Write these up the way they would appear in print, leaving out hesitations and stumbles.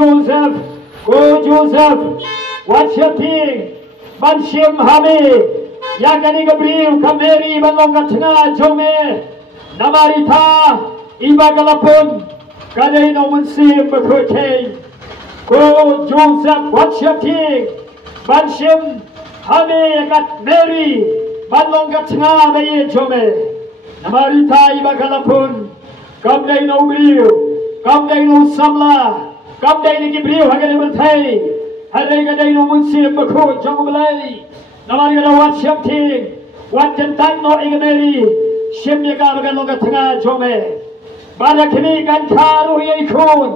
Joseph, go Joseph, what's your thing? Man Shem Hame, Yakani Gabriel, Kameri, Malongatana, Jome, Namarita, Ibagalapun, Kadeno Munsim, Bakote, go Joseph, what's your thing? Man Shem Hame, Gat Mary, Malongatana, Baye Jome, Namarita, Ibagalapun, Kamdeno Brio, Kamdeno Samla, Kamdeno Gabriel, Hagan Thay. Hari no Munsim Bakut Jongulay, Namagana what Shamting, what can time no Igameri, Shimyagaganogata Jome, Badakini Gantaru Yakun,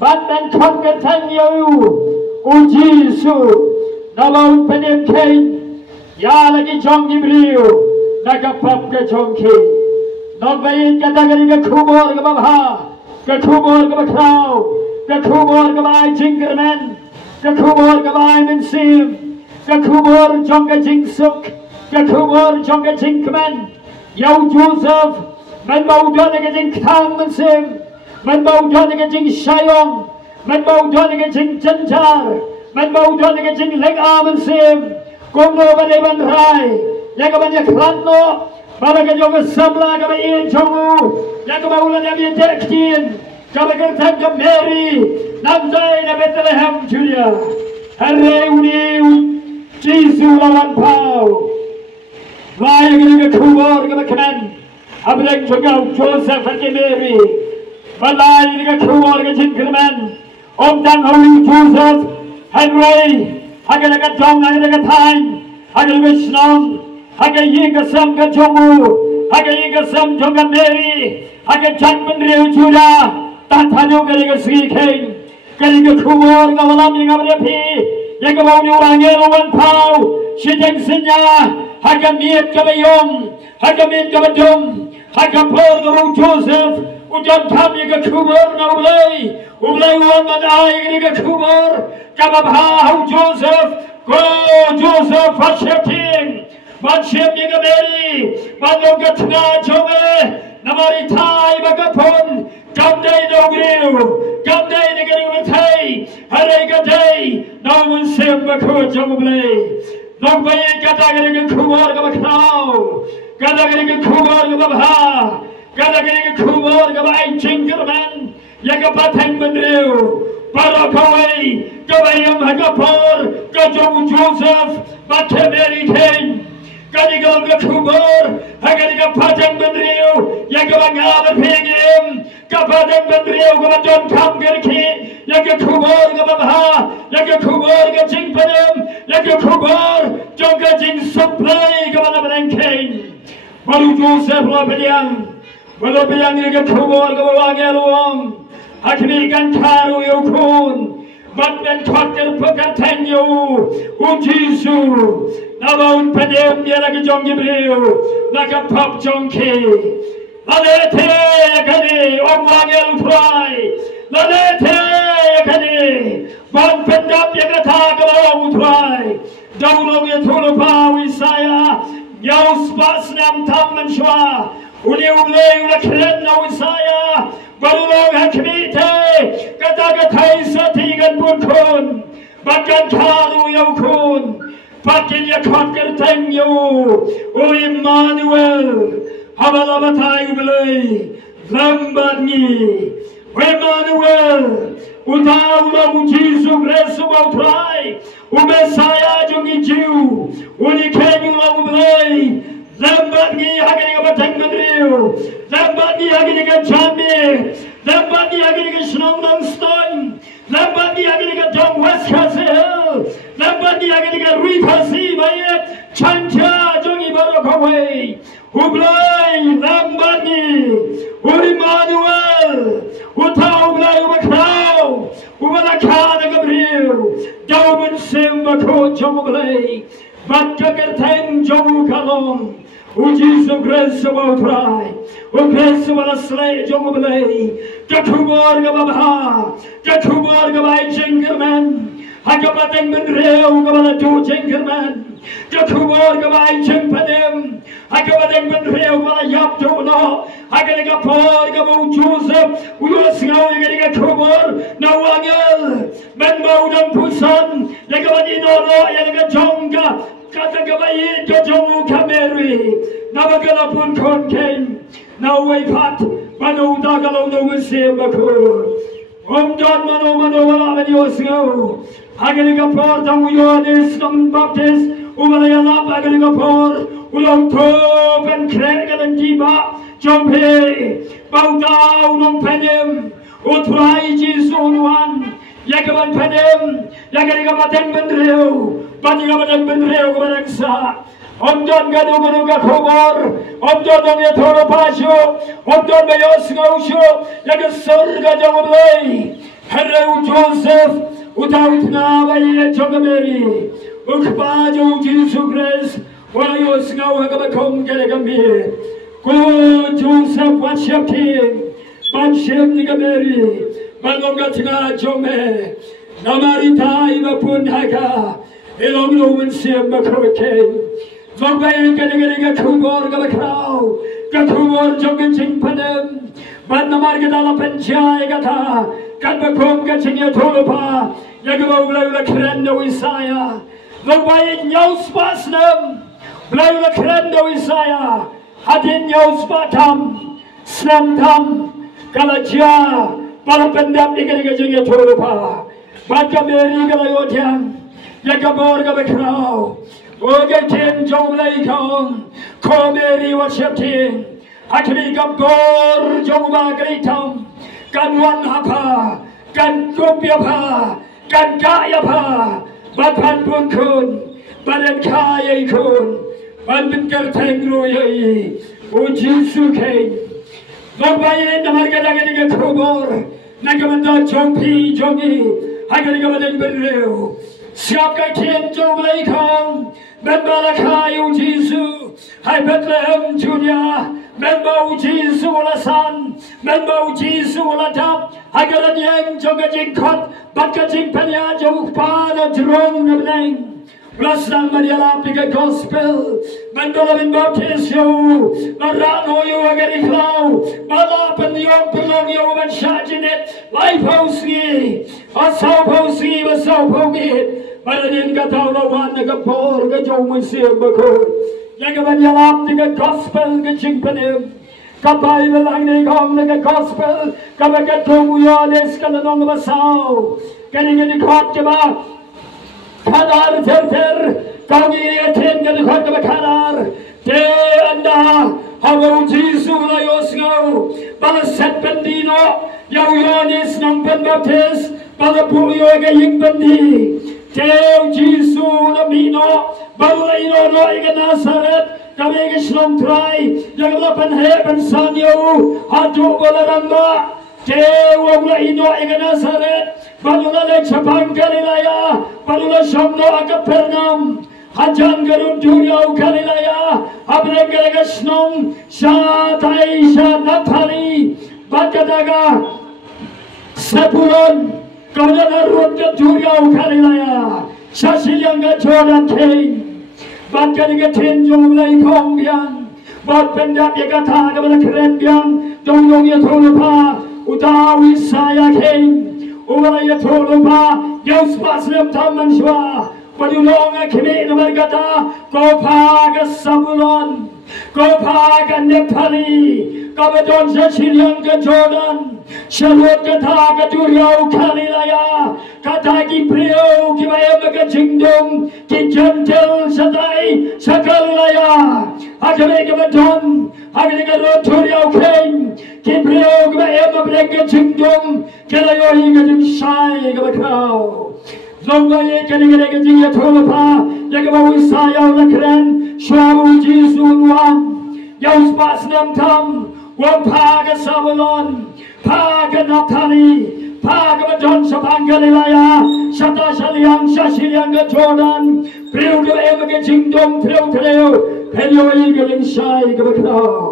Batman Tonga Tanyu, Ujisu, Nabon Penim Kane, Yalagi Jongi Brio, Nakapapka Jonki, Nogbayin Katagariga Kubor Gabaha, Kakubor Gabakau, Kakubor Gabai Jingerman. Kakubor Gabai Minsim, Kakubor Jonga Jingsuk, Kakubor Jonga Jinkman, Yo Joseph, Manbo Doniga Jink Tang Minsim, Manbo Doniga Jink Shayong, Manbo Doniga Jink Janjar, Manbo Doniga Jink Leg Arminsim, Gomno Badeban Rai, Yagabanya Klanno, Balagajoga Sabla Gabai Jongu, Yagabula Nabi Dektin, Gabagan Mary. Namday na Bethlehem, Julia. Hare uni Jesu lawan pau. Lai gini ke kubur ke bakanan. Abang juga Joseph ke Mary. Balai gini ke kubur ke Jinkerman. Om dan Holy Joseph. Henry. Haga dekat jong, haga dekat Thain. Haga Vishnam. Haga Yiga Sam ke Jomu. Haga Yiga Sam juga Mary. Haga Jackman Rio Julia. Tatanu gini ke Sri King. Kaliga kubur kawalam yang abrepi, yang kebawani orangnya lawan pau, sidang senya, hagamit kabayom, hagamit kabadom, hagapor kabu Joseph, ujan kami ke kubur na ulay uwan manay kaliga kubur, kababha Joseph, go Joseph fasheting, manship yang kaberi, manlogatna jome. Namaritai bagapon, Gamday no grill, Gamday the Garimatay, Harega day, no one sim Bakur Joblay, no way Gadagarigan Kumar of a cow, Gadagarigan Kumar of a ha, Gadagarigan Kumar of a Jingerman, Yagapatang Mandrill, Barakaway, Gavayam Hagapor, Gajom Joseph, Matameri King. Kadigal ke kubur, hagadiga patang bendriu, yang kebangga berpingim, kapatang bendriu kebetulan kam gerki, yang ke kubur ke babha, yang ke kubur ke jing padam, yang ke kubur jongga jing supply ke mana berengking. Baru Joseph lo beliang ini ke kubur ke bawang eluang, hakimi kan karu yukun. Batman Cotter Pukatanyo, Ujisu, Navaun Padem, Yalaki John Gibril, Naka Pop Jonki, Lalete Yakani, Omwangel Try, Lalete Yakani, Bon Pendap Yakataka Try, Dauno Yatulupa, Wisaya, Yaus Basnam Tam and Shwa, Uliulay Lakredna Wisaya. Balulong hakimite, katagatay sa tigan bunkon, bagan kalu yaukon, bakin yakot kertengyo, o Emmanuel, habalabatay ulay, lambadni, o Emmanuel, utaula ujisu gresu bautray, o Messiah jungi jiu, unikenyu la ulay, lambadni hagani batang madriu, lambadni hagani chambi, lambadni hagani snongdong stone, lambadni hagani dong west castle, lambadni hagani ripasi bayet, chancha jongi barokaway, ublay lambadni, Emmanuel, utau ublay umakau, ubalakana Gabriel, daumen simba ko jomublay, batkagerteng jomu kalong. Ujisu gresu bautray, Ukresu walaslay jomublay, Kakubor gababha, Kakubor gabay jingerman, Hagapateng benreu gabalatu jingerman, Kakubor gabay jimpadem, Hagapateng benreu galayapto no, Haganagapor gabu Joseph, Uyosgaw Gabor, Nawangel, men maudang puson yagawan inoro yagawan jongga kata gabai to jongu kameri nabagala pun konken nawai pat manu dagalo no musim bakur Don mano wala mani osgo agaliga por tamu yonis nom baptist umalayala agaliga por ulong to ben kregalan tiba jompe bautau nom penem utrai jisunuan yagaban penem yagaliga baten benreu batiga baten benreu kebarangsa Don gadu ga khobor Don ya thoro pasho Don ba yosgo yaga sorga jagoblai Hereu Joseph utautna ba ye jogaberi ukpa jo Jesus Christ wa yosgo ga kom gele gambi ko Joseph wachapti banshem ni gaberi balonga tinga jome namarita iba pun haga elong no winsem makroke Zogbay gani kubor galakrao, kubor jogging ching padem, ban namar gadala penchai gata, kadbakom gaching yatolopa, yagabo la krendo isaya, zogbay nyaus pasnem, blow la krendo isaya, hadin nyaus batam, slamtam, galaja, balapendam igajing yatolopa, bakameri galayotian, yagabor galakrao. Oge ten jomlay kong komeri washapti akli gabor jomba gaitam kan wan hapa kan kopya pa kan kaya pa bathan pun kun badan kaya kun ban binker tengro yai uji suke logbaye namar gadagadiga kobor nagamanda jompi jomi hagadiga badan berreu siap kai ten jomlay kong Men Malachi Jesus, I Bethlehem Junior, Men Bo Jesus wala san, Men Bo Jesus wala dap, I got a yang jogajing cut, but catching penya jog pada drone of name. Rastan Maria Piga Gospel, Men Dolavin Baptist you, Marano you are getting low, Malap and the young belong you and charging it, life house ye, a soap house ye, a soap house Maradin gataw na wan nagapor gajong musim bako. Yagaban yalap tiga gospel gajing panim. Kapay na lang ni kong naga gospel. Kabagatung yones kalanong basaw. Kaling inikot kaba. Kadar ter. Kong iyatin ganikot kaba kadar. Te anda. Hawaw Jisu na yosgaw. Balaset pendino. Yaw yones ng penbaptis. Balapuyo gaying pendi. Teo Jisu namino balay no iga Nazaret kami gislong try yaglapan heaven sanyo hadu balaramba Teo wala ino iga Nazaret balula le chapang Galilaya balula shamno Capernaum hajan garun duriyaw Galilaya abre galagasnong shatay Naphtali bagadaga Zebulon Kaya rutga duriyaw Galilaya, Shashilanga Jordan King, Bat Galiga Tinjong Lay Kongyang, Bat Pendap Yagataga Krenbyang, Dongong Yatolopa, Utawi Saya King, Uwala Yatolopa, Yauspaslem Tamanshwa, Padulonga Kimi Namargata, Gopaga Sabulon, Gopaga Nepali, Gabadon Shashilanga Jordan, Shalot kataga duriyaw Galilaya, katagi priyo kibaya magajingdong, kijantel satay sa Galilaya. Agame kabadon, agame karot duriyaw king, kipriyo kibaya magajingdong, kalayo hingajing shay kabakaw. Longgaye kanigagajing yatolapa, yagabawisayaw lakren, shawu jisunuan, yauspas namtam, wampaga Sabulon, Paga Naphtali, Paga Madon Sapang Galilaya, Shata Shaliang, Shashiliang Jordan, Priu Emaga Jingdom, Priu Penyo Eagle in Shai Gabakao.